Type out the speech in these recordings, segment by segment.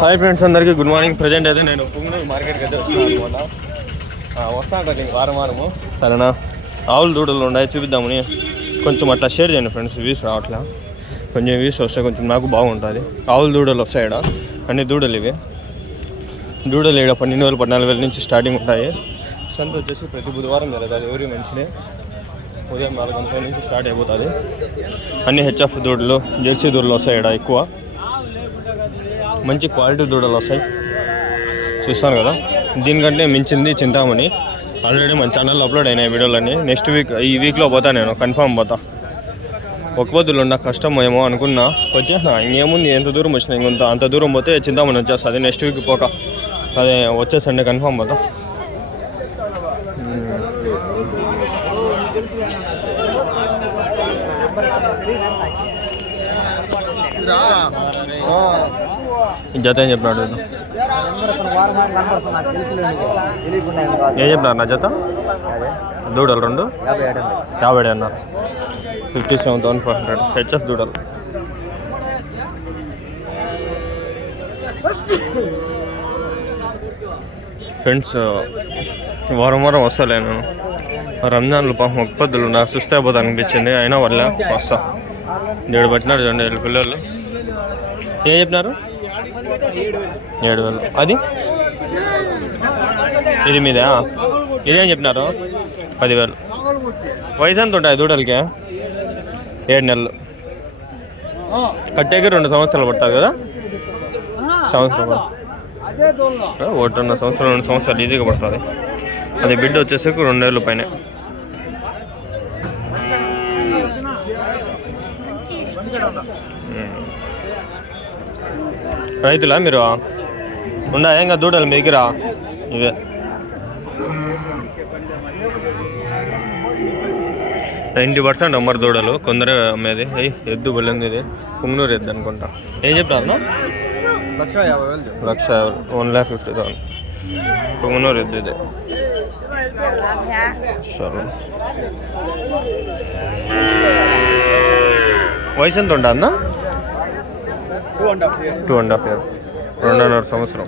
Hi friends, అందరికీ good morning. Present అయితే నేను పుంగనూరు మార్కెట్కి అయితే వస్తున్నాను అనమాట. వస్తాను వారము. సరేనా? ఆవులు దూడలు ఉన్నాయి, చూపిద్దామని. కొంచెం అట్లా షేర్ చేయండి ఫ్రెండ్స్. వ్యూస్ రావట్లా, కొంచెం వ్యూస్ వస్తే కొంచెం నాకు బాగుంటుంది. ఆవులు దూడలు వస్తాయి ఇక్కడ, అన్ని దూడలు ఇవి. దూడలు ఇక్కడ 12,000-14,000 నుంచి స్టార్టింగ్ ఉంటాయి. సంత వచ్చేసి ప్రతి బుధవారం జరుగుతుంది. ఎవరి మంచిదే ఉదయం 4 గంటల నుంచి స్టార్ట్ అయిపోతుంది. అన్ని హెచ్ఎఫ్ దూడలు, జెర్సీ దూడలు వస్తాయి ఇక్కడ ఎక్కువ. మంచి క్వాలిటీ దూడలు వస్తాయి, చూస్తాను కదా. దీనికంటే మించింది చింతామణి. ఆల్రెడీ మన ఛానల్లో అప్లోడ్ అయినాయి వీడియోలన్నీ. నెక్స్ట్ వీక్, ఈ వీక్లో పోతా నేను, కన్ఫామ్ పోతా. ఒక పొద్దులు నాకు కష్టం ఏమో అనుకున్నా, వచ్చేసిన. ఇంకేముంది, ఎంత దూరం వచ్చినా ఇంకొంత, అంత దూరం పోతే చింతామణి వచ్చేస్తుంది. నెక్స్ట్ వీక్ పోక అదే వచ్చే సండే కన్ఫామ్ పోతా. జత ఏం చెప్పినాడు? ఏం చెప్పినారు నా జత? దూడలు 2 57 అన్నారు. 57,500 హెచ్ఎఫ్ దూడలు. ఫ్రెండ్స్, వారం వస్తాలే నేను. రంజాన్లు పాపం ఒక పొద్దులు నాకు సుస్థ అయిపోతా అనిపించింది, అయినా వల్ల వస్తా. 7 పట్టినారు చూడండి 7 పిల్లలు. ఏం చెప్పినారు? 7,000. అది ఇది మీదా? ఇదేం చెప్పినారు? 10,000. వయసు ఎంత ఉంటాయి దూడలకి? 7 నెలలు. కట్టేకి 2 సంవత్సరాలు పడుతుంది కదా? సంవత్సరం 1.5 సంవత్సరాలు 2 సంవత్సరాలు ఈజీగా పడుతుంది. అది బిడ్డ వచ్చేసరికి 2 ఏళ్ళ పైన. రైతులా మీరు? ఉండా ఏంగా దూడలు మీ దగ్గర? ఇవే 90% అమ్మరు దూడలు, కొందరే అమ్మేది. ఎద్దు బలింది, ఇది పుంగనూరు ఎద్దు అనుకుంటా. ఏం చెప్పినారు? 1,50,000. 1,50,000 పుంగనూరు ఎద్దు ఇది. సరే, వయసు ఎంత ఉంటుందా? 2.5 years, 2.5 సంవత్సరం.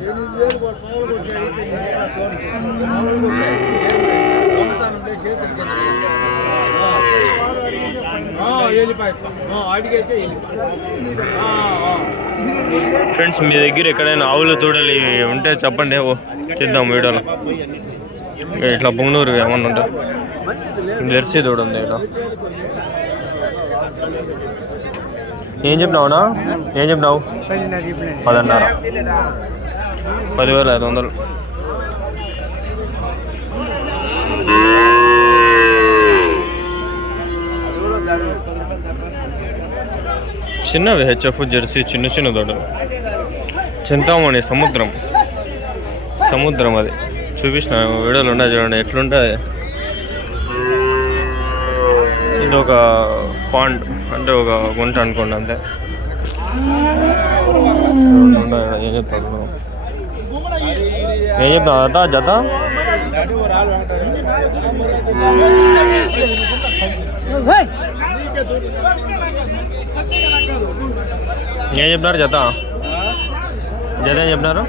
ఫ్రెండ్స్, మీ దగ్గర ఎక్కడైనా ఆవులు దూడలు ఉంటే చెప్పండి, చేద్దాం వీడియోలో. ఇట్లా పుంగనూరు ఏమన్నా ఉంటుంది. జెర్సీ దూడ ఉంది ఇక్కడ. ఏం చెప్పినావునా? ఏం చెప్పినావు? 10,500. 10,500. చిన్నవి హెచ్ఎఫ్ జెర్సీ, చిన్న దూడలు. చింతామణి సముద్రం అది చూపించిన వీడియోలు ఉన్నాయి చూడండి ఎట్లుంటుంది. ఇది ఒక పాండ్, అంటే ఒక గుంట అనుకోండి అంతే. ఏం చెప్తాను? ఏం చెప్తావు జత? ఏం చెప్పినారు జత? ఏం చెప్పినారు?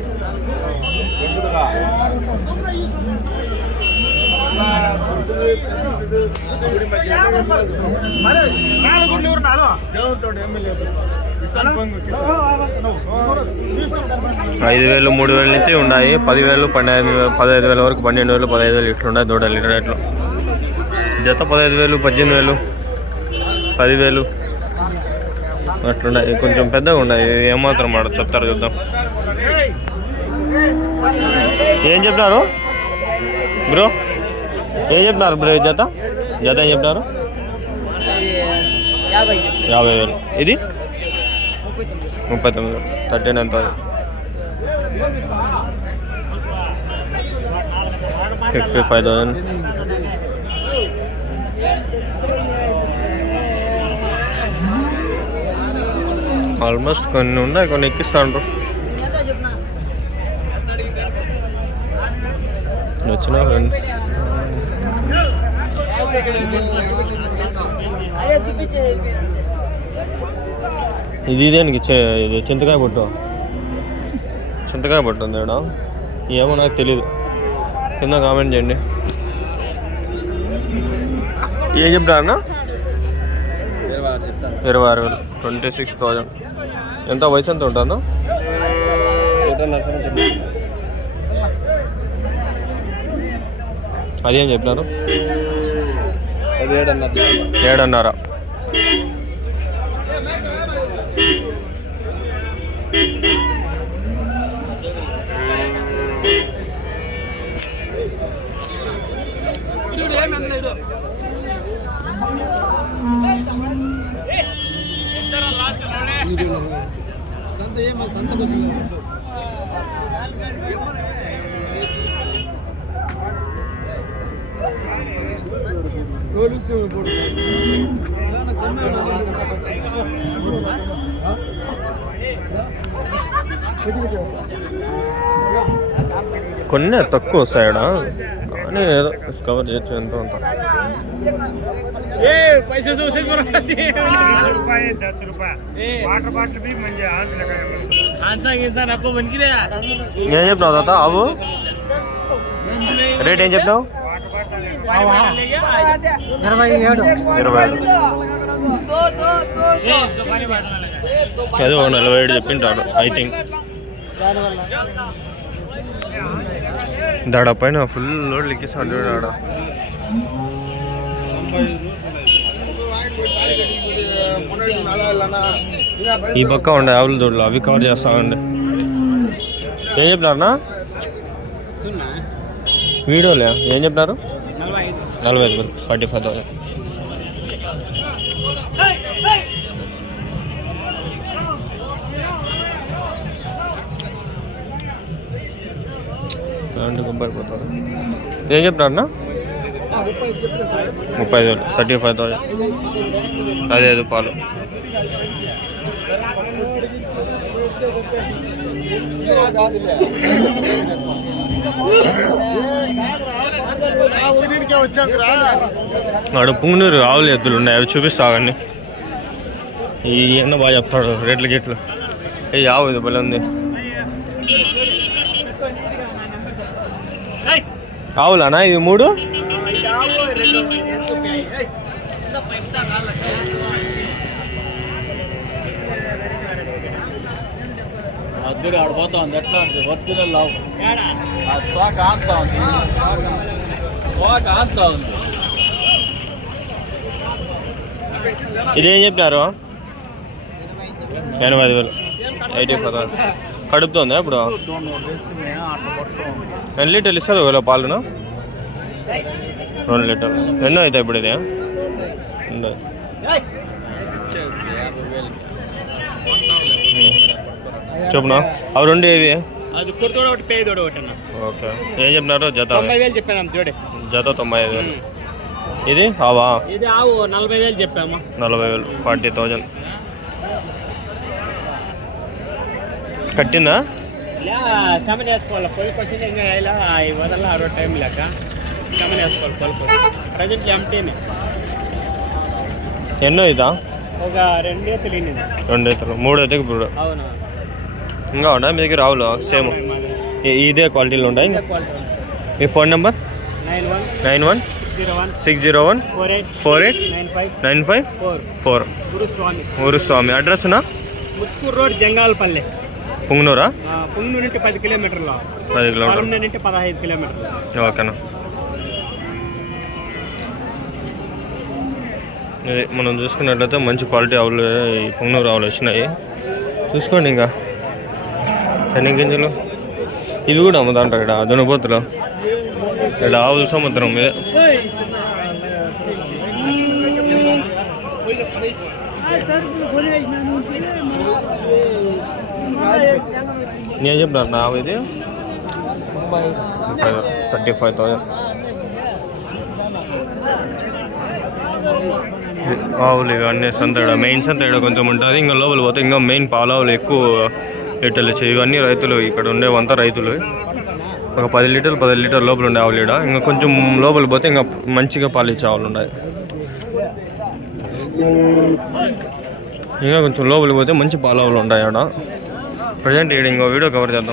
$5,000, 3,000 నుంచి ఉన్నాయి. 10,000, 15,000 వరకు, 12,000, 15,000 ఇట్లున్నాయి దూడలు రేట్లు. జత 15,000, 18,000, 10,000 అట్లున్నాయి. కొంచెం పెద్దగా ఉన్నాయి. ఏమాత్రం మాట చెప్తారు చూద్దాం. ఏం చెప్పినారు బ్రో? ఏం చెప్పినారు బ్రో? జత ఏం చెప్పినారు? 50,000. ఇది 39,000. 39,000. 55,000. ఆల్మోస్ట్ కొన్ని ఉన్నాయి, కొన్ని ఎక్కిస్తాండ్రు. వచ్చిన ఫ్రెండ్స్ ఇది దేనికి? ఇది చింతకాయ పొట్టు. చింతకాయ పట్టు ఉంది ఇక్కడ, ఏమో నాకు తెలీదు, కింద కామెంట్ చేయండి. ఏం చెప్తా అన్న? 26,000, 26,000. ఎంత వయసు ఎంత ఉంటుందో? అదేం చెప్పినారు? 7.5. కొన్ని తక్కువ వస్తాయడ, కానీ ఏదో కవర్ చేయొచ్చు ఎంత అంత. ఏం చెప్పినావు తాత? ఆవు రేట్ ఏం చెప్పినావు? 27. అదే 47 చెప్పింటాడు ఐ థింక్. దాడ పైన ఫుల్ లోడ్ లెక్కిస్తాడు ఆడ. ఈ పక్క ఉండే ఆవుల దూడలు అవి కవర్ చేస్తామండి. ఏం చెప్పినారన్నా వీడియోలే? ఏం చెప్పినారు? 45,000, 45,000. అయిపోతారు. ఏం చెప్తారన్నా? 30,000, 35,000. అదే పాలు. ఆడ పుంగనూరు ఆవులు ఎద్దులు ఉన్నాయి, అవి చూపిస్తాగండి. ఈ అన్న బాగా చెప్తాడు రేట్లు గిట్లు. ఏ ఆవు ఇది భలే ఉంది. ఆవులానా ఇది 3? ఆడిపోతుంది ఎట్లా ఒరిజినల్ లావు ఉంది. ఇదేం చెప్పినారు? 85,000, 85,000. కడుపుతుందా ఇప్పుడు? 2 లీటర్లు ఇస్తుంది ఒకవేళ పాలును? 2 లీటర్లు. ఎన్నో అవుతాయి ఇప్పుడు ఇది? 2. చెప్పునా అవి 2 ఏవి? అది కుర్తోడు ఒకటి, పేదోడు ఒకటి. ఓకే. ఏం చెప్పినారు? జత 90,000 చెప్పాను చూడే. జత 95,000. ఇది ఆవా? ఇది ఆవు 40,000 చెప్పామా. 40,000, 40,000. కట్టిందా? సమన్ వేసుకోవాలి. పొలికి వచ్చింది ఇంకా ఇలా వదల 60 టైం లేక సమన్ వేసుకోవాలి. పొలికి ప్రజెంట్ ఎంటీని. ఎన్నో ఇదా? ఒక 2 ఎత్తులు. 2 ఎత్తులు, 3 ఎత్తుకు ఇప్పుడు. అవునా? ఇంకా ఉన్నాయి మీ దగ్గర రావులు? సేమ్ ఇదే క్వాలిటీలో ఉంటాయి. మీ ఫోన్ నెంబర్? 919160489594. ఊరుస్వామి. అడ్రస్నా? ముత్కూరు రోడ్, జంగాలపల్లి, పుంగనూరా? పుంగనూరు నుండి 10 కిలోమీటర్లు. 10 కిలోమీటర్లు నుండి 15 కిలోమీటర్లు. ఓకేనా. ఇది మనం చూసుకున్నట్లయితే మంచి క్వాలిటీ ఆవులు, ఈ పుంగనూరు ఆవులు వచ్చినాయి. చూసుకోండి. ఇంకా శనగ గింజలు ఇవి కూడా అమ్ముతాంటారు ఇక్కడ దున్నపోతులు. ఇక్కడ ఆవుల సముద్రం మీద. నేను చెప్పినారు నా ఆవు ఇది 35,000. ఆవులు ఇవన్నీ సంత, మెయిన్ సంత ఇక్కడ కొంచెం ఉంటుంది. ఇంకా లోపల పోతే ఇంకా మెయిన్ పాలావులు ఎక్కువ లీటర్లు వచ్చాయి. ఇవన్నీ రైతులు, ఇక్కడ ఉండేవంతా రైతులు. ఒక 10 లీటర్ లోపల ఉండే ఆవులు ఇక్కడ. ఇంకా కొంచెం లోపల పోతే ఇంకా మంచిగా పాలు ఇచ్చే ఆవులు ఉన్నాయి. ఇంకా కొంచెం లోపలికి పోతే మంచి పాలావులు ఉంటాయి ఆడ. ప్రజెంట్ ఇక్కడ ఇంకో వీడియో కవర్ చేద్దాం.